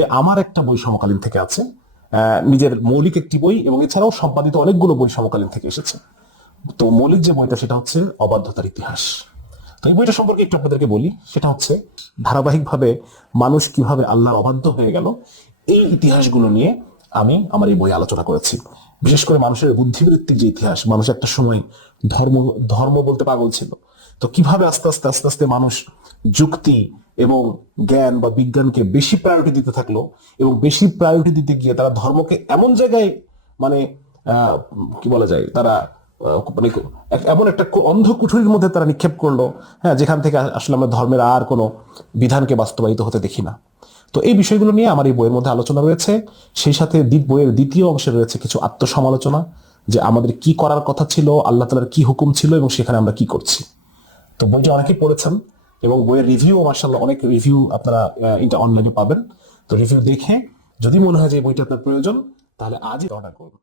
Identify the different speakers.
Speaker 1: যে আমার একটা বই সমকালীন থেকে আছে নিজের মৌলিক একটি বই, এবং এছাড়াও সম্পাদিত অনেকগুলো বই সমকালীন থেকে এসেছে। তো মৌলিক যে বইটা, সেটা হচ্ছে অবাধ্যতার ইতিহাস। তো এই বইটা সম্পর্কে একটু আপনাদেরকে বলি, সেটা হচ্ছে ধারাবাহিকভাবে মানুষ কীভাবে আল্লাহর অবাধ্য হয়ে গেল, এই ইতিহাসগুলো নিয়ে আমি আমার এই বই আলোচনা করেছি। বিশেষ করে মানুষের বুদ্ধিবৃত্তিক যে ইতিহাস, মানুষ একটা সময় ধর্ম ধর্ম বলতে পাগল ছিল। তো কীভাবে আস্তে আস্তে আস্তে আস্তে মানুষ যুক্তি এবং জ্ঞান বা বিজ্ঞানকে বেশি প্রায়োরিটি দিতে থাকল এবং বেশি প্রায়োরিটি দিতে গিয়ে তারা ধর্মকে এমন জায়গায় মানে কি বলা যায়, তারা মানে এমন একটা অন্ধ কুঠুরির মধ্যে তারা নিক্ষেপ করল হ্যাঁ যেখান থেকে আসলে আমরা ধর্মের আর কোনো বিধানকে বাস্তবায়িত হতে দেখি না। তো এই বিষয়গুলো নিয়ে আমার এই বইয়ের মধ্যে আলোচনা রয়েছে। সেই সাথে বইয়ের দ্বিতীয় অংশে রয়েছে কিছু আত্মসমালোচনা, যে আমাদের কি করার কথা ছিল, আল্লাহ তালার কি হুকুম ছিল এবং সেখানে আমরা কি করছি। তো বইটা অনেকেই পড়েছেন এবং বইয়ের রিভিউ মার্শাল্লাহ অনেক রিভিউ আপনারা এটা অনলাইনে পাবেন। তো রিভিউ দেখে যদি মনে হয় যে বইটা আপনার প্রয়োজন, তাহলে আজই অর্ডার করুন।